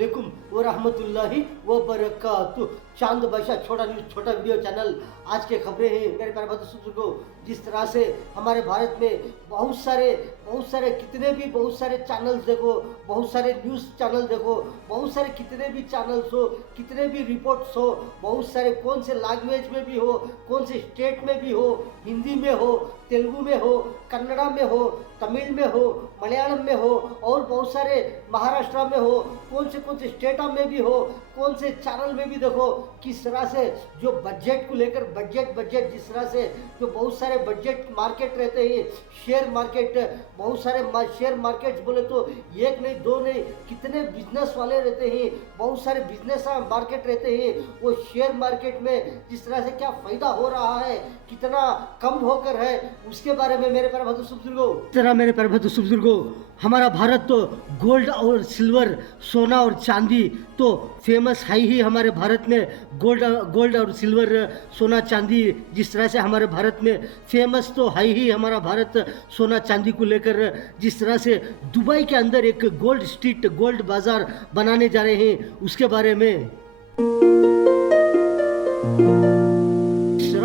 अस्सलामुअलैकुम व रहमतुल्लाहि व बरकातुहू। चांद बादशाह छोटा न्यूज़ छोटा वीडियो चैनल। आज के खबरें हैं मेरे प्यारे भाइयों को। जिस तरह से हमारे भारत में बहुत सारे कितने भी बहुत सारे चैनल्स देखो, बहुत सारे न्यूज़ चैनल देखो, बहुत सारे कितने भी चैनल्स हो, कितने भी रिपोर्ट्स हो, बहुत सारे कौन से लैंग्वेज में भी हो, कौन से स्टेट में भी हो, हिंदी में हो, तेलुगु में हो, कन्नड़ा में हो, तमिल में हो, मलयालम में हो, और बहुत सारे महाराष्ट्र में हो, कौन से स्टेट में भी हो, कौन से चैनल में भी देखो किस तरह से जो बजट को लेकर बजट जिस तरह से जो बहुत सारे बजट मार्केट रहते हैं, शेयर मार्केट, बहुत सारे शेयर मार्केट बोले तो एक नहीं दो नहीं कितने बिजनेस वाले रहते हैं, बहुत सारे बिजनेस मार्केट रहते हैं। वो शेयर मार्केट में जिस तरह से क्या फायदा हो रहा है, कितना कम होकर है, उसके बारे में मेरे प्यारे भाइयों बुजुर्गों, तरह मेरे प्यारे भाइयों बुजुर्गों, हमारा भारत तो गोल्ड और सिल्वर, सोना और चांदी तो फेमस है ही। हमारे भारत में गोल्ड और सिल्वर, सोना चांदी जिस तरह से हमारे भारत में फेमस तो है ही। हमारा भारत सोना चांदी को लेकर जिस तरह से दुबई के अंदर एक गोल्ड स्ट्रीट, गोल्ड बाजार बनाने जा रहे हैं, उसके बारे में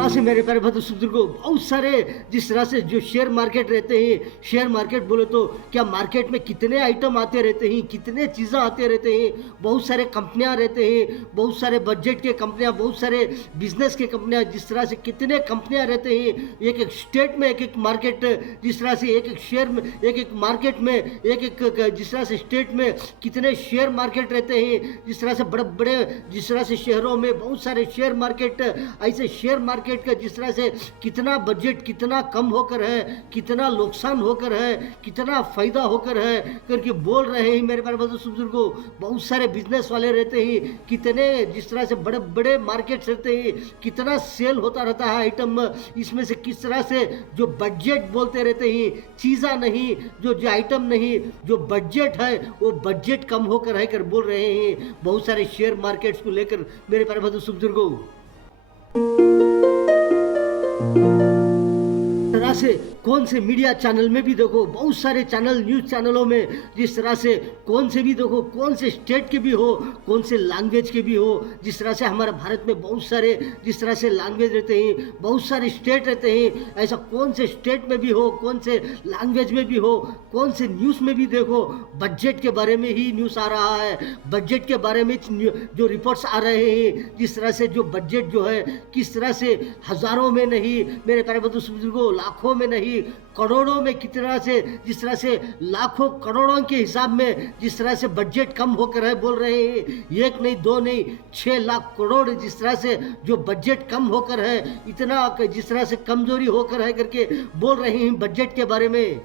से मेरे प्यारे भाइयों को बहुत सारे जिस तरह से जो शेयर मार्केट रहते हैं, शेयर मार्केट बोले तो क्या मार्केट में कितने आइटम आते रहते हैं, कितने चीज़ें आते रहते हैं, बहुत सारे कंपनियां रहते हैं, बहुत सारे बजट के कंपनियां, बहुत सारे बिजनेस के कंपनियां, जिस तरह से कितने कंपनियां रहते हैं। एक एक स्टेट में एक एक मार्केट, जिस तरह से एक एक शेयर में एक एक मार्केट में एक एक जिस तरह से स्टेट में कितने शेयर मार्केट रहते हैं, जिस तरह से बड़े बड़े जिस तरह से शहरों में बहुत सारे शेयर मार्केट, ऐसे शेयर मार्केट का जिस तरह से कितना बजट कितना कम होकर है, कितना नुकसान होकर है, कितना फायदा होकर है करके बोल रहे हैं मेरे प्यारे बुजुर्गों। बहुत सारे बिजनेस वाले रहते हैं, कितने जिस तरह से बड़े बड़े मार्केट्स रहते हैं, कितना सेल होता रहता है आइटम, इसमें से किस तरह से जो बजट बोलते रहते हैं, चीज़ा नहीं जो आइटम नहीं, जो बजट है वो बजट कम होकर है कर बोल रहे हैं बहुत सारे शेयर मार्केट्स को लेकर मेरे प्यारे बुजुर्गों। तरह से कौन से मीडिया चैनल में भी देखो, बहुत सारे चैनल न्यूज़ चैनलों में जिस तरह से कौन से भी देखो, कौन से स्टेट के भी हो, कौन से लैंग्वेज के भी हो, जिस तरह से हमारे भारत में बहुत सारे जिस तरह से लैंग्वेज रहते हैं, बहुत सारे स्टेट रहते हैं, ऐसा कौन से स्टेट में भी हो, कौन से लैंग्वेज में भी हो, कौन से न्यूज़ में भी देखो बजट के बारे में ही न्यूज़ आ रहा है, बजट के बारे में जो रिपोर्ट्स आ रहे हैं, जिस तरह से जो बजट जो है किस तरह से हज़ारों में नहीं मेरे प्यारे बुजुर्गों, लाखों में नहीं करोड़ों में कितना से जिस तरह से लाखों करोड़ों के हिसाब में जिस तरह से बजट कम होकर है बोल रहे हैं। एक नहीं दो नहीं 6 लाख करोड़ जिस तरह से जो बजट कम होकर है, इतना जिस तरह से कमजोरी होकर है करके बोल रहे हैं बजट के बारे में।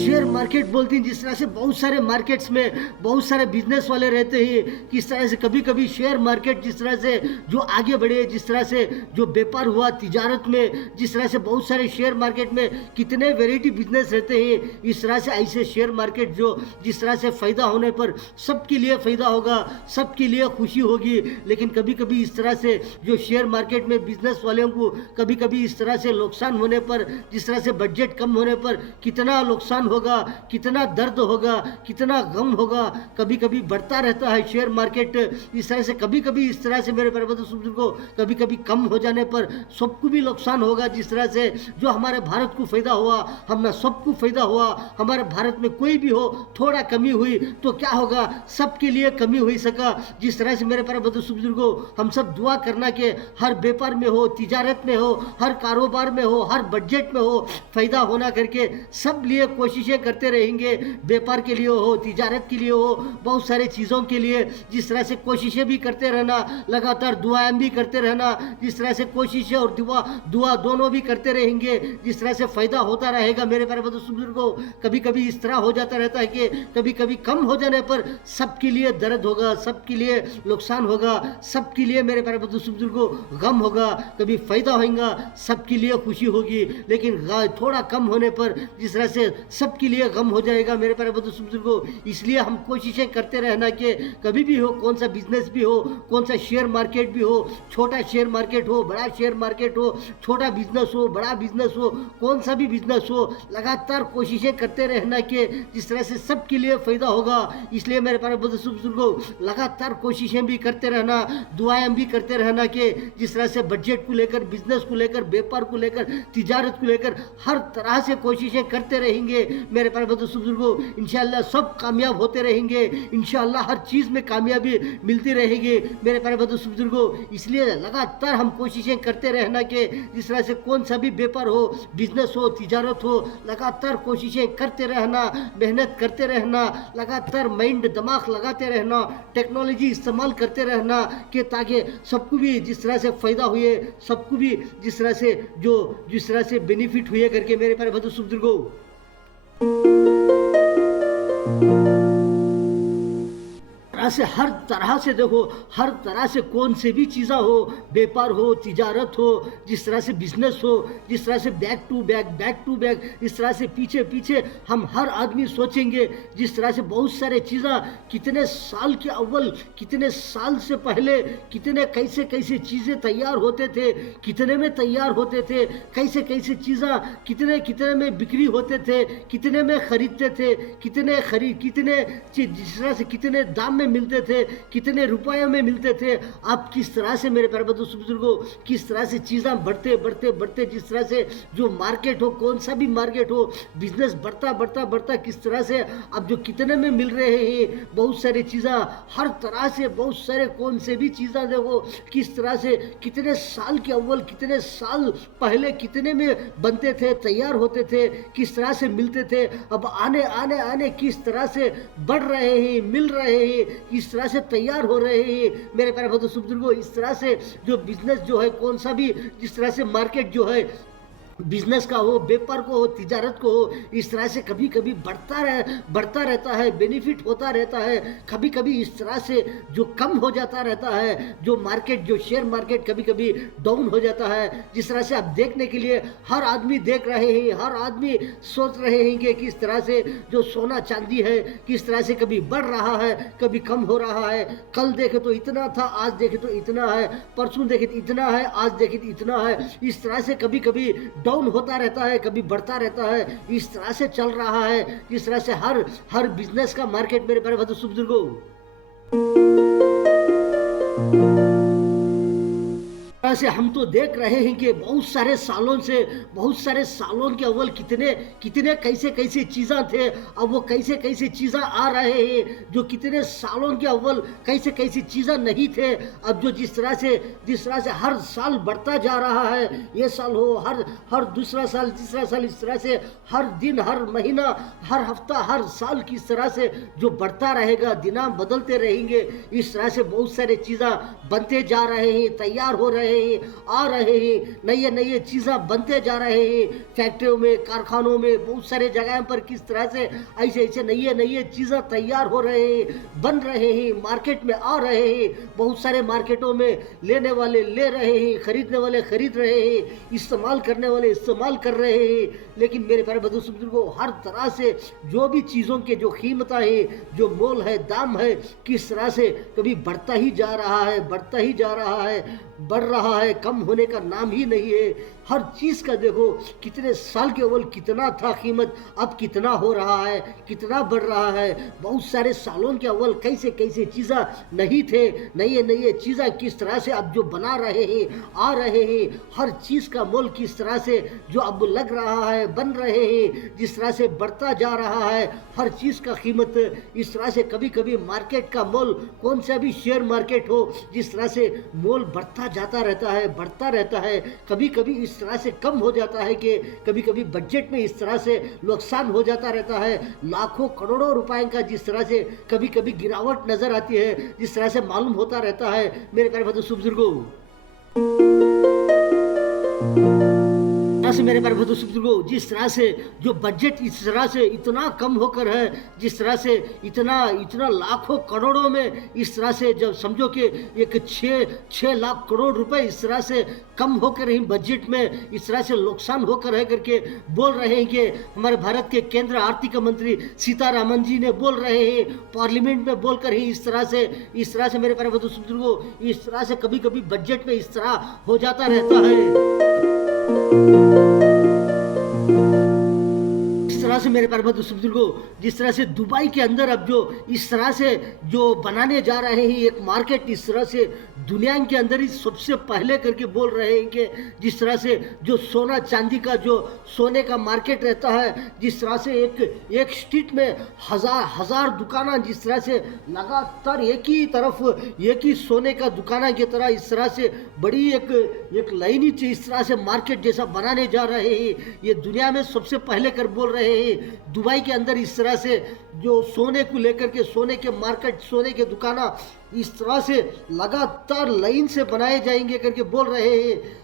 शेयर मार्केट बोलती हैं, जिस तरह से बहुत सारे मार्केट्स में बहुत सारे बिजनेस वाले रहते हैं, किस तरह से कभी कभी शेयर मार्केट जिस तरह से जो आगे बढ़े, जिस तरह से जो व्यापार हुआ तिजारत में, जिस तरह से बहुत सारे शेयर मार्केट में कितने वैरायटी बिजनेस रहते हैं, इस तरह से ऐसे शेयर मार्केट जो जिस तरह से फ़ायदा होने पर सबके लिए फ़ायदा होगा, सबके लिए खुशी होगी। लेकिन कभी कभी इस तरह से जो शेयर मार्केट में बिजनेस वालों को कभी कभी इस तरह से नुकसान होने पर, जिस तरह से बजट कम होने पर कितना नुकसान होगा, कितना दर्द होगा, कितना गम होगा, कभी कभी बढ़ता रहता है शेयर मार्केट। इस तरह से कभी कभी इस तरह से मेरे प्यारे बुजुर्गों कभी कभी कम हो जाने पर सबको भी नुकसान होगा। जिस तरह से जो हमारे भारत को फायदा हुआ, हम सबको फायदा हुआ, हमारे भारत में कोई भी हो थोड़ा कमी हुई तो क्या होगा, सबके लिए कमी हुई सका। जिस तरह से मेरे प्यारे बुजुर्गों हम सब दुआ करना कि हर व्यापार में हो, तिजारत में हो, हर कारोबार में हो, हर बजट में हो फायदा होना करके सब लिए कोशिशें करते रहेंगे। व्यापार के लिए हो, तिजारत के लिए हो, बहुत सारे चीज़ों के लिए जिस तरह से कोशिशें भी करते रहना, लगातार दुआएं भी करते रहना, जिस तरह से कोशिशें और दुआ दोनों भी करते रहेंगे, जिस तरह से फ़ायदा होता रहेगा। मेरे प्यारे बुजुर्गों कभी कभी इस तरह हो जाता रहता है कि कभी कभी कम हो जाने पर सबके लिए दर्द होगा, सबके लिए नुकसान होगा, सबके लिए मेरे प्यारे बुजुर्गों गम होगा, कभी फ़ायदा होगा, सबके लिए खुशी होगी। लेकिन थोड़ा कम होने पर जिस तरह से सबके लिए गम हो जाएगा मेरे प्यारे बंधु बुजुर्गों। इसलिए हम कोशिशें करते रहना कि कभी भी हो, कौन सा बिजनेस भी हो, कौन सा शेयर मार्केट भी हो, छोटा शेयर मार्केट हो, बड़ा शेयर मार्केट हो, छोटा बिजनेस हो, बड़ा बिजनेस हो, कौन सा भी बिजनेस हो, लगातार कोशिशें करते रहना कि जिस तरह से सबके लिए फ़ायदा होगा। इसलिए मेरे प्यारे बंधु बुजुर्गों, लगातार कोशिशें भी करते रहना, दुआएं भी करते रहना कि जिस तरह से बजट को लेकर, बिजनेस को लेकर, व्यापार को लेकर, तिजारत को लेकर हर तरह से कोशिशें करते रहेंगे मेरे प्यारे बंधु बुजुर्गों। इंशाअल्लाह सब कामयाब होते रहेंगे, इंशाअल्लाह हर चीज़ में कामयाबी मिलती रहेगी मेरे प्यारे बंधु बुजुर्गों। इसलिए लगातार हम कोशिशें करते रहना कि जिस तरह से कौन सा भी व्यापार हो, बिजनेस हो, तिजारत हो, लगातार कोशिशें करते रहना, मेहनत करते रहना, लगातार माइंड दिमाग लगाते रहना, टेक्नोलॉजी इस्तेमाल करते रहना कि ताकि सबको भी जिस तरह से फ़ायदा हुए, सबको भी जिस तरह से बेनिफिट हुए करके मेरे प्यारे बंधु बुजुर्गों। हर तरह से देखो, हर तरह से कौन से भी चीज़ा हो, व्यापार हो, तिजारत हो, जिस तरह से बिजनेस हो, जिस तरह से बैक टू बैक, इस तरह से पीछे पीछे हम हर आदमी सोचेंगे। जिस तरह से बहुत सारे चीज़ा कितने साल के अव्वल, कितने साल से पहले कितने कैसे कैसे चीज़ें तैयार होते थे, कितने में तैयार होते थे, कैसे कैसे चीज़ा कितने कितने में बिक्री होते थे, कितने में खरीदते थे, कितने जिस तरह से कितने दाम में मिलते थे, कितने रुपयों में मिलते थे। आप किस तरह से मेरे प्यारे बंधु बुजुर्गों, किस तरह से चीज़ें बढ़ते जिस तरह से जो मार्केट हो, कौन सा भी मार्केट हो, बिजनेस बढ़ता किस तरह से अब जो कितने में मिल रहे हैं बहुत सारी चीज़ें, हर तरह से बहुत सारे कौन से भी चीज़ें देखो किस तरह से कितने साल के अव्वल, कितने साल पहले कितने में बनते थे, तैयार होते थे, किस तरह से मिलते थे। अब आने किस तरह से बढ़ रहे हैं, मिल रहे हैं, इस तरह से तैयार हो रहे हैं मेरे प्यारे बंधु बुजुर्गों। इस तरह से जो बिजनेस जो है, कौन सा भी जिस तरह से मार्केट जो है, बिजनेस का हो, व्यापार को हो, तिजारत को हो, इस तरह से कभी कभी बढ़ता रहता है, बेनिफिट होता रहता है, कभी कभी इस तरह से जो कम हो जाता रहता है, जो मार्केट, जो शेयर मार्केट कभी कभी डाउन हो जाता है। जिस तरह से आप देखने के लिए हर आदमी देख रहे हैं, हर आदमी सोच रहे हैं कि किस तरह से जो सोना चांदी है किस तरह से कभी बढ़ रहा है, कभी कम हो रहा है। कल देखे तो इतना था, आज देखे तो इतना है, परसों देखे तो इतना है, आज देखे तो इतना है। इस तरह से कभी कभी डाउन होता रहता है, कभी बढ़ता रहता है, इस तरह से चल रहा है। इस तरह से हर बिजनेस का मार्केट मेरे प्यारे बंधु बुजुर्गों। से हम तो देख रहे हैं कि बहुत सारे सालों के अव्वल कितने कैसे चीज़ें थे, अब वो कैसे चीज़ें आ रहे हैं जो कितने सालों के अव्वल कैसे चीज़ें नहीं थे। अब जो जिस तरह से हर साल बढ़ता जा रहा है, ये साल हो, हर दूसरा साल, तीसरा साल, इस तरह से हर दिन, हर महीना, हर हफ्ता, हर साल किस तरह से जो बढ़ता रहेगा, दिना बदलते रहेंगे। इस तरह से बहुत सारे चीज़ें बनते जा रहे हैं, तैयार हो रहे हैं, आ रहे हैं, नए चीज़ें बनते जा रहे हैं। फैक्ट्रियों में, कारखानों में, बहुत सारे जगह पर किस तरह से ऐसे नए चीज़ें तैयार हो रहे हैं, बन रहे हैं, मार्केट में आ रहे हैं। बहुत सारे मार्केटों में लेने वाले ले रहे हैं, खरीदने वाले खरीद रहे हैं, इस्तेमाल करने वाले इस्तेमाल कर रहे हैं। लेकिन मेरे प्यारे बंधु बुजुर्गों, हर तरह से जो भी चीज़ों के जो कीमत है, जो मोल है, दाम है, किस तरह से कभी बढ़ता ही जा रहा है, बढ़ रहा है, कम होने का नाम ही नहीं है। हर चीज़ का देखो, कितने साल के अव्वल कितना था कीमत, अब कितना हो रहा है, कितना बढ़ रहा है। बहुत सारे सालों के अव्वल कैसे चीज़ें नहीं थे, नए चीज़ें किस तरह से अब जो बना रहे हैं, आ रहे हैं। हर चीज़ का मोल किस तरह से जो अब लग रहा है, बन रहे हैं, जिस तरह से बढ़ता जा रहा है हर चीज़ का कीमत। इस तरह से कभी कभी मार्केट का मोल, कौन सा भी शेयर मार्केट हो, जिस तरह से मोल बढ़ता रहता है, कभी कभी इस तरह से कम हो जाता है कि कभी कभी बजट में इस तरह से नुकसान हो जाता रहता है। लाखों करोड़ों रुपए का जिस तरह से कभी कभी गिरावट नजर आती है, जिस तरह से मालूम होता रहता है मेरे प्यारे बंधु बुजुर्गों। तरह से मेरे प्यारे दोस्तों बुजुर्गों, जिस तरह से जो बजट इस तरह से इतना कम होकर है, जिस तरह से इतना इतना लाखों करोड़ों में इस तरह से जब समझो कि एक 6 लाख करोड़ रुपए इस तरह से कम होकर ही बजट में इस तरह से नुकसान होकर है करके बोल रहे हैं कि हमारे भारत के केंद्र आर्थिक मंत्री सीतारामन जी ने बोल रहे हैं, पार्लियामेंट में बोलकर ही इस तरह से मेरे प्यारे दोस्तों बुजुर्गों, इस तरह से कभी कभी बजट में इस तरह हो जाता रहता है। इस तरह से मेरे प्यारे दोस्तों बुजुर्गों, जिस तरह से दुबई के अंदर अब जो इस तरह से जो बनाने जा रहे हैं एक मार्केट, इस तरह से दुनिया के अंदर ही सबसे पहले करके बोल रहे हैं कि जिस तरह से जो सोना चांदी का जो सोने का मार्केट रहता है, जिस तरह से एक स्ट्रीट में हजार दुकान, जिस तरह से लगातार एक ही सोने का दुकान की तरह इस तरह से बड़ी एक लाइन ही इस तरह से मार्केट जैसा बनाने जा रहे हैं। ये दुनिया में सबसे पहले कर बोल रहे हैं। दुबई के अंदर इस तरह से जो सोने को लेकर के सोने के मार्केट, सोने के दुकाना इस तरह से लगातार लाइन से बनाए जाएंगे करके बोल रहे हैं।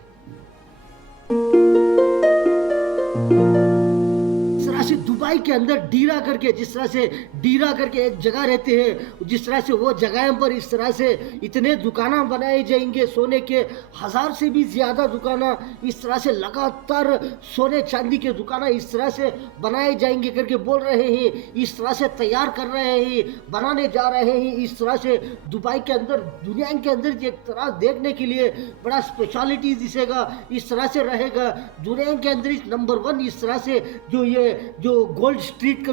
दुबई के अंदर डीरा करके, जिस तरह से डीरा करके एक जगह रहते हैं, जिस तरह से वो जगह पर इस तरह से इतने दुकाना बनाए जाएंगे, सोने के 1000 से भी ज्यादा दुकाना इस तरह से लगातार सोने चांदी के दुकाना इस तरह से बनाए जाएंगे करके बोल रहे हैं। इस तरह से तैयार कर रहे हैं, बनाने जा रहे हैं। इस तरह से दुबई के अंदर दुनिया के अंदर एक तरह देखने के लिए बड़ा स्पेशलिटी दिखेगा, इस तरह से रहेगा दुनिया के अंदर नंबर 1। इस तरह से जो गोल्ड स्ट्रीट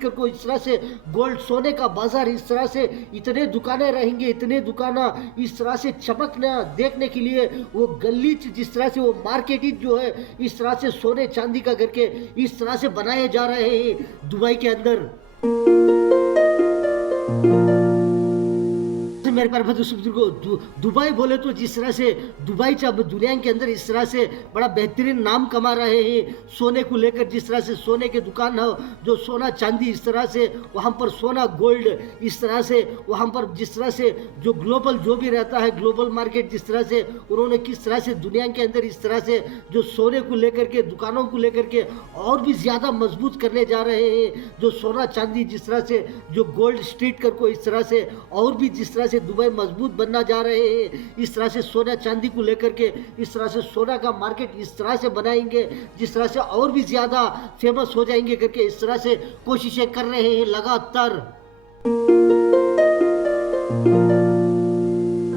करको इस तरह से गोल्ड सोने का बाजार, इस तरह से इतने दुकानें रहेंगे, इतने दुकाना इस तरह से चमकना देखने के लिए वो गली, जिस तरह से वो मार्केट जो है इस तरह से सोने चांदी का करके इस तरह से बनाए जा रहे हैं दुबई के अंदर। मेरे प्यारे दोस्तों बुजुर्गों, दुबई बोले तो जिस तरह से दुबई अब दुनिया के अंदर इस तरह से बड़ा बेहतरीन नाम कमा रहे हैं सोने को लेकर। जिस तरह से सोने के दुकान हो, जो सोना चांदी इस तरह से वहाँ पर सोना गोल्ड इस तरह से वहाँ पर जिस तरह से जो ग्लोबल जो भी रहता है ग्लोबल मार्केट, जिस तरह से उन्होंने किस तरह से दुनिया के अंदर इस तरह से जो सोने को लेकर के दुकानों को लेकर के और भी ज़्यादा मजबूत करने जा रहे हैं। जो सोना चांदी जिस तरह से जो गोल्ड स्ट्रीट करको इस तरह से और भी जिस तरह से दुबई मजबूत बनना जा रहे हैं। इस तरह से सोना चांदी को लेकर के इस तरह से सोना का मार्केट इस तरह से बनाएंगे जिस तरह से और भी ज्यादा फेमस हो जाएंगे करके इस तरह से कोशिशें कर रहे हैं लगातार।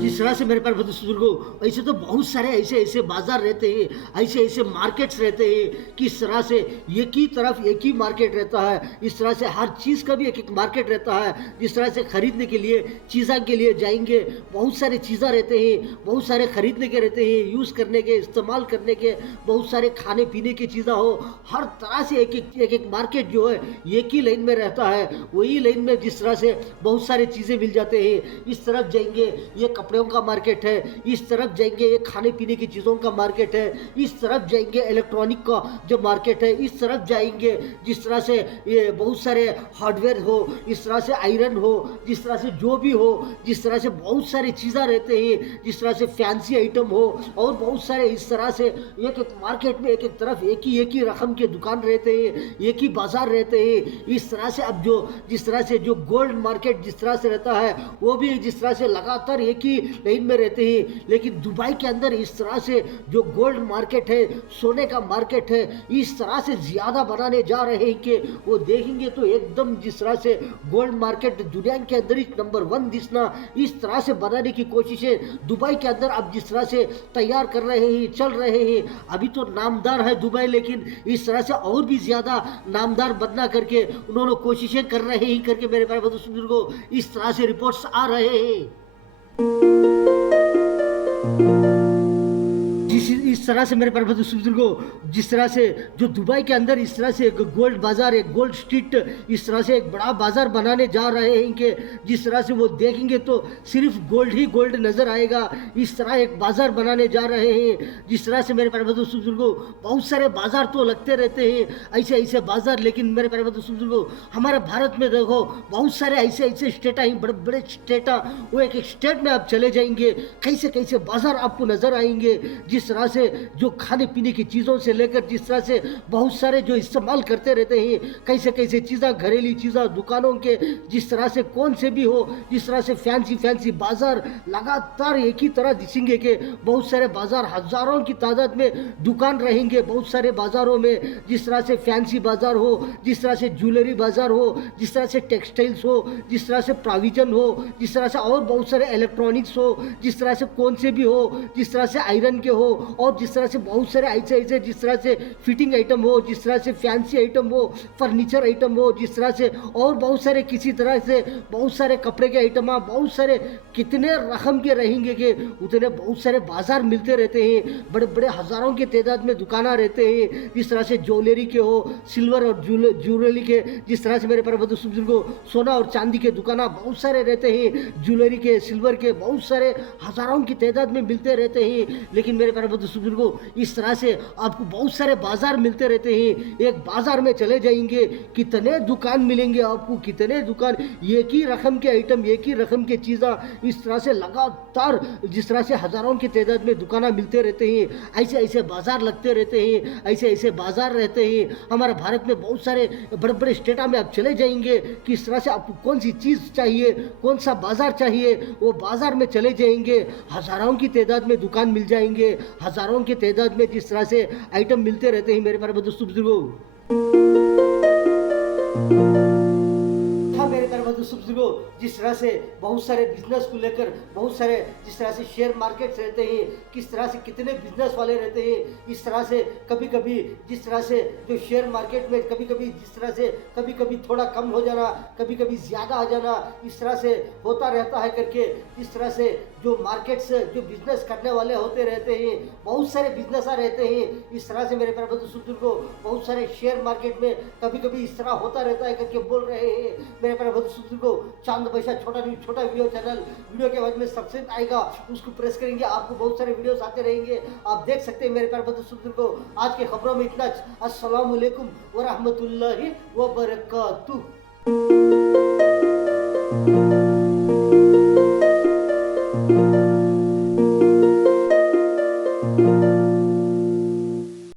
जिस तरह से मेरे प्यारे बुजुर्गों, ऐसे तो बहुत सारे ऐसे बाजार रहते हैं, ऐसे मार्केट्स रहते हैं कि इस तरह से एक ही तरफ एक ही मार्केट रहता है। इस तरह से हर चीज़ का भी एक मार्केट रहता है। जिस तरह से खरीदने के लिए चीज़ों के लिए जाएंगे, बहुत सारे चीज़ें रहते हैं, बहुत सारे खरीदने के रहते हैं, यूज़ करने के, इस्तेमाल करने के, बहुत सारे खाने पीने की चीज़ें हो, हर तरह से एक मार्केट जो है एक ही लाइन में रहता है। वही लाइन में जिस तरह से बहुत सारी चीज़ें मिल जाते हैं। इस तरफ जाएंगे ये कपड़े का मार्केट है, इस तरफ जाएंगे ये खाने पीने की चीजों का मार्केट है, इस तरफ जाएंगे इलेक्ट्रॉनिक का जो मार्केट है, इस तरफ जाएंगे जिस तरह से ये बहुत सारे हार्डवेयर हो, इस तरह से आयरन हो, जिस तरह से जो भी हो, जिस तरह से बहुत सारी चीज़ें रहते हैं, जिस तरह से फैंसी आइटम हो और बहुत सारे इस तरह से एक मार्केट में एक तरफ एक ही रकम के दुकान रहते हैं, एक ही बाजार रहते हैं। इस तरह से अब जो जिस तरह से जो गोल्ड मार्केट जिस तरह से रहता है वो भी जिस तरह से लगातार एक ही लाइन में रहते हैं। लेकिन दुबई के अंदर इस तरह से जो गोल्ड मार्केट है, सोने का मार्केट है, इस तरह से ज्यादा बनाने जा रहे हैं कि वो देखेंगे तो एकदम जिस तरह से गोल्ड मार्केट दुनिया के अंदर ही नंबर 1 दिखना, इस तरह से बनाने की कोशिशें दुबई के अंदर अब जिस तरह से तैयार कर रहे हैं, चल रहे हैं। अभी तो नामदार है दुबई, लेकिन इस तरह से और भी ज्यादा नामदार बनना करके उन्होंने कोशिशें कर रहे हैं करके मेरे प्यारे बुजुर्गों इस तरह से रिपोर्ट्स आ रहे हैं। इस तरह से मेरे प्यारे बुजुर्गों, जिस तरह से जो दुबई के अंदर इस तरह से एक गोल्ड बाजार, एक गोल्ड स्ट्रीट इस तरह से एक बड़ा बाजार बनाने जा रहे हैं कि जिस तरह से वो देखेंगे तो सिर्फ गोल्ड ही गोल्ड नजर आएगा। इस तरह एक बाजार बनाने जा रहे हैं। जिस तरह से मेरे प्यारे बुजुर्गों बहुत सारे बाजार तो लगते रहते हैं, ऐसे बाजार, लेकिन मेरे प्यारे बुजुर्गों हमारे भारत में देखो बहुत सारे ऐसे स्टेट हैं, बड़े बड़े स्टेट, वो एक स्टेट में आप चले जाएंगे, कैसे बाजार आपको नजर आएंगे। जिस तरह से जो खाने पीने की चीज़ों से लेकर जिस तरह से बहुत सारे जो इस्तेमाल करते रहते हैं, कैसे कैसे चीज़ें, घरेलू चीज़ें, दुकानों के जिस तरह से कौन से भी हो, जिस तरह से फैंसी फैंसी बाज़ार लगातार एक ही तरह दिखेंगे कि बहुत सारे बाज़ार हज़ारों की तादाद में दुकान रहेंगे बहुत सारे बाज़ारों में, जिस तरह से फैंसी बाज़ार हो, जिस तरह से ज्वेलरी बाज़ार हो, जिस तरह से टेक्सटाइल्स हो, जिस तरह से प्रोविजन हो, जिस तरह से और बहुत सारे इलेक्ट्रॉनिक्स हो, जिस तरह से कौन से भी हो, जिस तरह से आयरन के हो, और जिस तरह से बहुत सारे ऐसे ऐसे जिस तरह से फिटिंग आइटम हो, जिस तरह से फैंसी आइटम हो, फर्नीचर आइटम हो, जिस तरह से और बहुत सारे किसी तरह से बहुत सारे कपड़े के आइटम, बहुत सारे कितने रकम के रहेंगे कि उतने बहुत सारे बाज़ार मिलते रहते हैं, बड़े बड़े हज़ारों की तादाद में दुकाना रहते हैं, जिस तरह से ज्वेलरी के हो, सिल्वर और ज्वेलरी के, जिस तरह से मेरे पर बुजुर्गों सोना और चांदी के दुकाना बहुत सारे रहते हैं, ज्वेलरी के, सिल्वर के बहुत सारे हज़ारों की तादाद में मिलते रहते हैं। लेकिन मेरे पर बुजुर्गों इस तरह से आपको बहुत सारे बाज़ार मिलते रहते हैं, एक बाज़ार में चले जाएंगे कितने दुकान मिलेंगे आपको, कितने दुकान, एक ही रकम के आइटम, एक ही रकम के चीज़ें, इस तरह से लगातार जिस तरह से हज़ारों की तादाद में दुकाना मिलते रहते हैं, ऐसे ऐसे बाज़ार लगते रहते हैं, ऐसे ऐसे बाज़ार रहते हैं। हमारे भारत में बहुत सारे बड़े बड़े स्टेटा में आप चले जाएंगे कि इस तरह से आपको कौन सी चीज़ चाहिए, कौन सा बाज़ार चाहिए, वो बाज़ार में चले जाएंगे, हज़ारों की तादाद में दुकान मिल जाएंगे, हज़ारों की तादाद में जिस तरह से आइटम मिलते रहते हैं। मेरे प्यारे दोस्तों बुजुर्गों, हाँ मेरे प्यारे बुजुर्गों, जिस तरह से बहुत सारे बिजनेस को लेकर बहुत सारे जिस तरह से शेयर मार्केट्स रहते हैं, किस तरह से कितने बिजनेस वाले रहते हैं, इस तरह से कभी कभी जिस तरह से जो शेयर मार्केट में कभी कभी जिस तरह से कभी कभी थोड़ा कम हो जाना, कभी कभी ज़्यादा आ जाना, इस तरह से होता रहता है करके, इस तरह से जो मार्केट्स जो बिजनेस करने वाले होते रहते हैं, बहुत सारे बिजनेस रहते हैं, इस तरह से मेरे प्यारे बुजुर्गों बहुत सारे शेयर मार्केट में कभी कभी इस तरह होता रहता है करके बोल रहे हैं। मेरे प्यारे बुजुर्गों, चांद पैसा छोटा वीडियो चैनल, वीडियो के बाद में सबसे आएगा उसको प्रेस करेंगे, आपको बहुत सारे वीडियोस आते रहेंगे, आप देख सकते हैं। मेरे प्यारे बुजुर्गों, आज के खबरों में इतना। अस्सलाम वालेकुम व रहमतुल्लाहि व बरकातुहू।